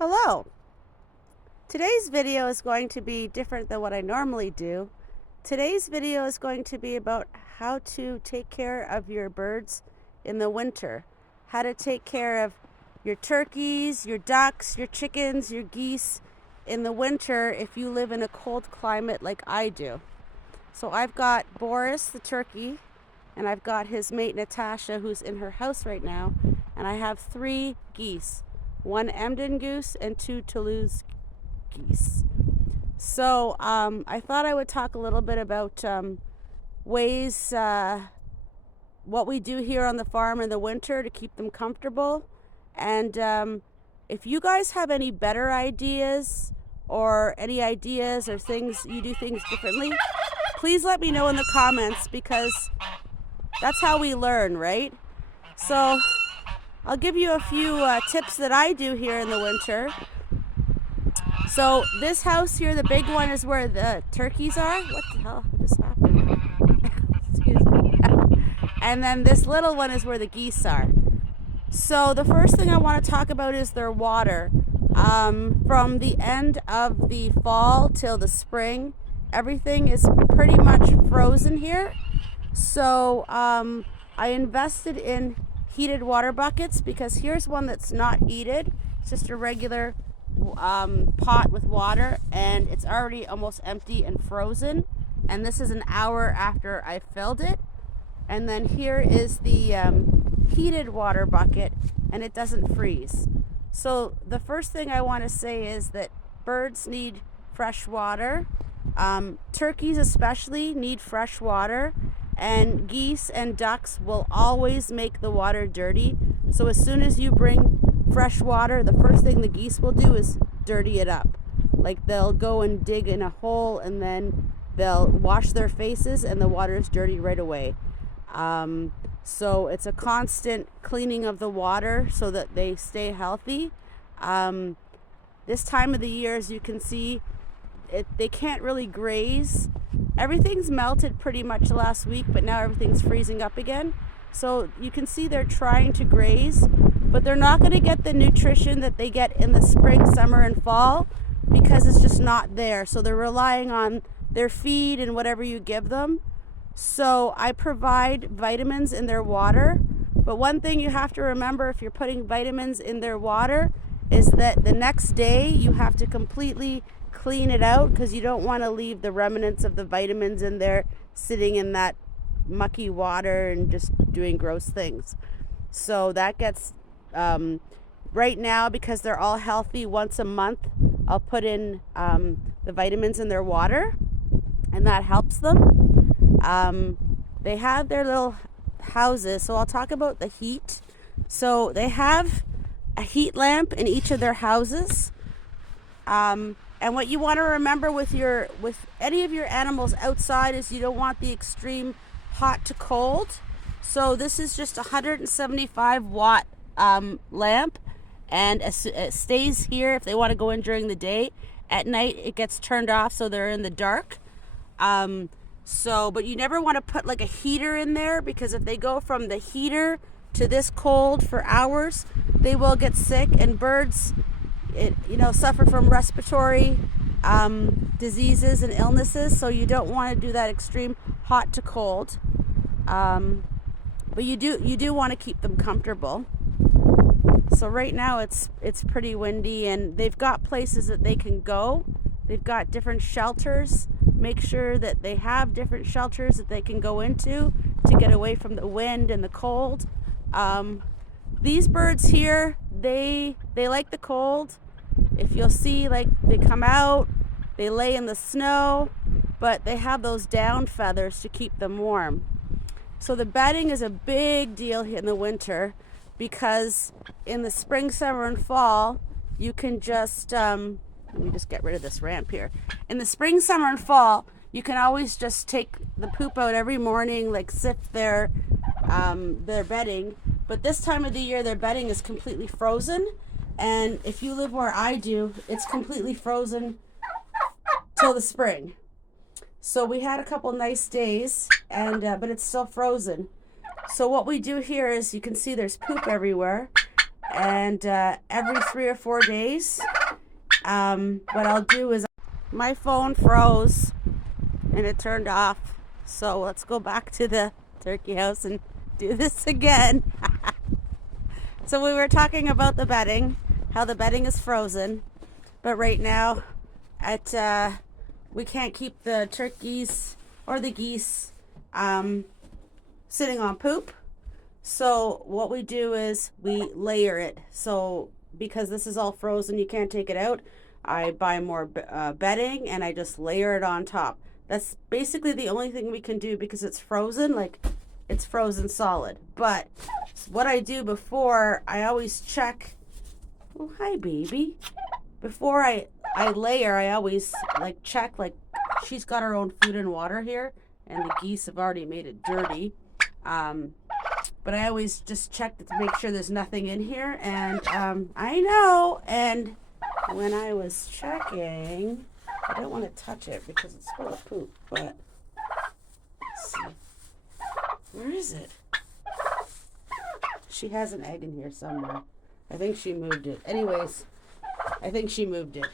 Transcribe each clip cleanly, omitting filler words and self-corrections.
Hello. Today's video is going to be different than what I normally do. Today's video is going to be about how to take care of your birds in the winter. How to take care of your turkeys, your ducks, your chickens, your geese in the winter if you live in a cold climate like I do. So I've got Boris the turkey, and I've got his mate Natasha, who's in her house right now, and I have 3 geese. 1 Emden goose and 2 Toulouse geese. So I thought I would talk a little bit about ways, what we do here on the farm in the winter to keep them comfortable. And if you guys have any better ideas or any ideas or things, you do things differently, please let me know in the comments, because that's how we learn, right? So I'll give you a few tips that I do here in the winter. So this house here, the big one, is where the turkeys are. What the hell just happened? Excuse me. And then this little one is where the geese are. So the first thing I want to talk about is their water. From the end of the fall till the spring, everything is pretty much frozen here. So I invested in heated water buckets, because here's one that's not heated. It's just a regular pot with water, and it's already almost empty and frozen, and this is an hour after I filled it. And then here is the heated water bucket, and it doesn't freeze. So the first thing I want to say is that birds need fresh water. Turkeys especially need fresh water, and geese and ducks will always make the water dirty. So as soon as you bring fresh water, the first thing the geese will do is dirty it up. Like, they'll go and dig in a hole, and then they'll wash their faces, and the water is dirty right away. So it's a constant cleaning of the water so that they stay healthy. This time of the year, as you can see, they can't really graze. Everything's melted pretty much last week, but now everything's freezing up again. So you can see they're trying to graze, but they're not going to get the nutrition that they get in the spring, summer, and fall, because it's just not there. So they're relying on their feed and whatever you give them. So I provide vitamins in their water. But one thing you have to remember if you're putting vitamins in their water is that the next day you have to completely clean it out, because you don't want to leave the remnants of the vitamins in there sitting in that mucky water and just doing gross things. So that gets right now, because they're all healthy, once a month I'll put in the vitamins in their water, and that helps them. They have their little houses, so I'll talk about the heat. So they have a heat lamp in each of their houses. And what you want to remember with any of your animals outside is you don't want the extreme hot to cold. So this is just a 175 watt lamp, and it stays here if they want to go in during the day. At night it gets turned off, so they're in the dark. But you never want to put like a heater in there, because if they go from the heater to this cold for hours, they will get sick, and birds suffer from respiratory diseases and illnesses. So you don't want to do that extreme hot to cold. But you do want to keep them comfortable. So right now it's pretty windy, and they've got places that they can go. They've got different shelters. Make sure that they have different shelters that they can go into to get away from the wind and the cold. These birds here, they like the cold. If you'll see, like, they come out, they lay in the snow, but they have those down feathers to keep them warm. So the bedding is a big deal in the winter, because in the spring, summer, and fall, you can just, let me just get rid of this ramp here. In the spring, summer, and fall, you can always just take the poop out every morning, like sift their bedding. But this time of the year, their bedding is completely frozen. And if you live where I do, it's completely frozen till the spring. So we had a couple nice days, and but it's still frozen. So what we do here is, you can see there's poop everywhere, And every 3 or 4 days, what I'll do is my phone froze and it turned off. So let's go back to the turkey house and do this again. So we were talking about the bedding, how the bedding is frozen, but right now we can't keep the turkeys or the geese sitting on poop. So what we do is we layer it. So because this is all frozen, you can't take it out, I buy more bedding and I just layer it on top. That's basically the only thing we can do because it's frozen, like it's frozen solid. But what I do before, I always check. Oh, hi, baby. Before I layer, I always like check, like she's got her own food and water here, and the geese have already made it dirty. But I always just check to make sure there's nothing in here. And I know. And when I was checking, I don't want to touch it because it's full of poop. But let's see. Where is it? She has an egg in here somewhere. I think she moved it. Anyways, I think she moved it.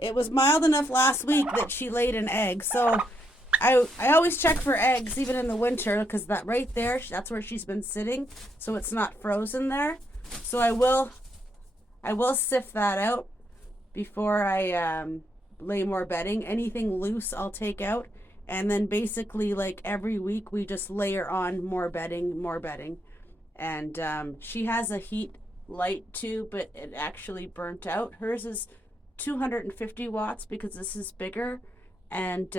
It was mild enough last week that she laid an egg. So I always check for eggs even in the winter because that right there, that's where she's been sitting. So it's not frozen there. So I will sift that out before I lay more bedding. Anything loose I'll take out. And then basically like every week we just layer on more bedding. And she has a heat light too, but it actually burnt out. Hers is 250 watts because this is bigger. And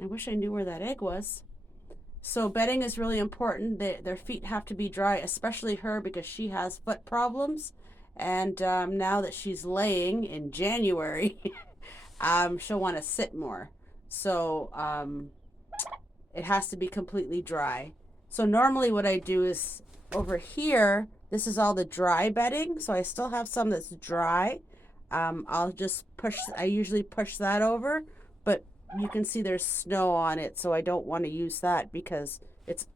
I wish I knew where that egg was. So bedding is really important. Their feet have to be dry, especially her because she has foot problems. And now that she's laying in January, she'll want to sit more. So it has to be completely dry. So normally what I do is over here, this is all the dry bedding. So I still have some that's dry. I'll just I usually push that over, but you can see there's snow on it. So I don't want to use that because it's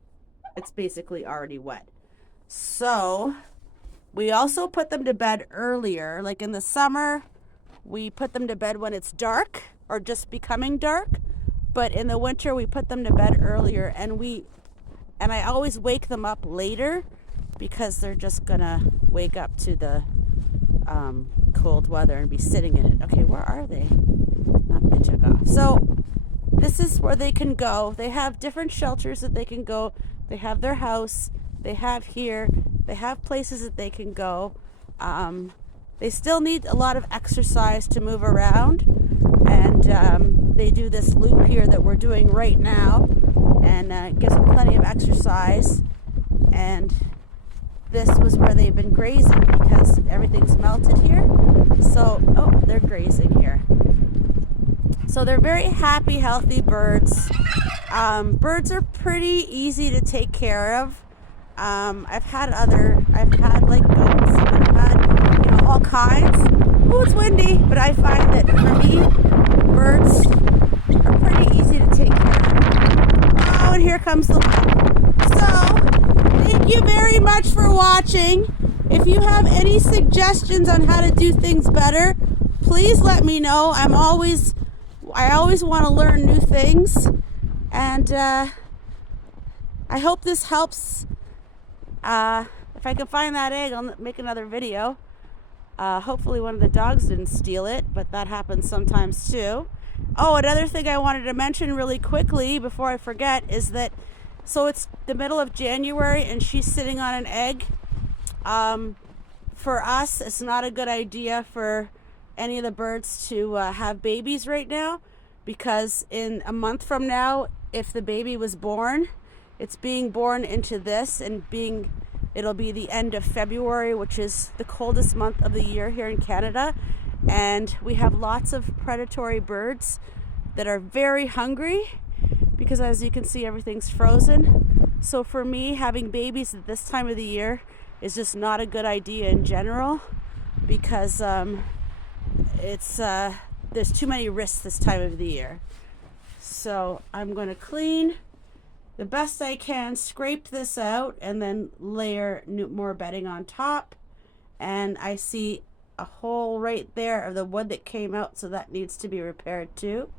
basically already wet. So we also put them to bed earlier. Like in the summer, we put them to bed when it's dark or just becoming dark. But in the winter, we put them to bed earlier, and I always wake them up later because they're just gonna wake up to the cold weather and be sitting in it. Okay, where are they? Oh, they took off. So this is where they can go. They have different shelters that they can go. They have their house. They have here. They have places that they can go. They still need a lot of exercise to move around, and they do this loop here that we're doing right now, and gives them plenty of exercise. And this was where they've been grazing because everything's melted here. So, oh, they're grazing here. So they're very happy, healthy birds. Birds are pretty easy to take care of. I've had like goats, I've had, all kinds. Ooh, it's windy, but I find that for me, birds are pretty easy to take care of. Oh, and here comes the one. So, thank you very much for watching. If you have any suggestions on how to do things better, please let me know. I always want to learn new things, and I hope this helps. If I can find that egg, I'll make another video. Hopefully one of the dogs didn't steal it, but that happens sometimes too. Oh, another thing I wanted to mention really quickly before I forget is that, so it's the middle of January and she's sitting on an egg. For us, it's not a good idea for any of the birds to have babies right now, because in a month from now, if the baby was born, it's being born into this, and it'll be the end of February, which is the coldest month of the year here in Canada. And we have lots of predatory birds that are very hungry because, as you can see, everything's frozen. So for me, having babies at this time of the year is just not a good idea in general, because there's too many risks this time of the year. So I'm going to clean the best I can, scrape this out and then layer more bedding on top. And I see a hole right there of the wood that came out, so that needs to be repaired too.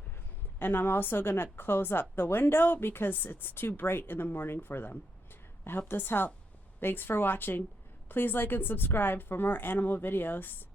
And I'm also going to close up the window because it's too bright in the morning for them. I hope this helped. Thanks for watching. Please like and subscribe for more animal videos.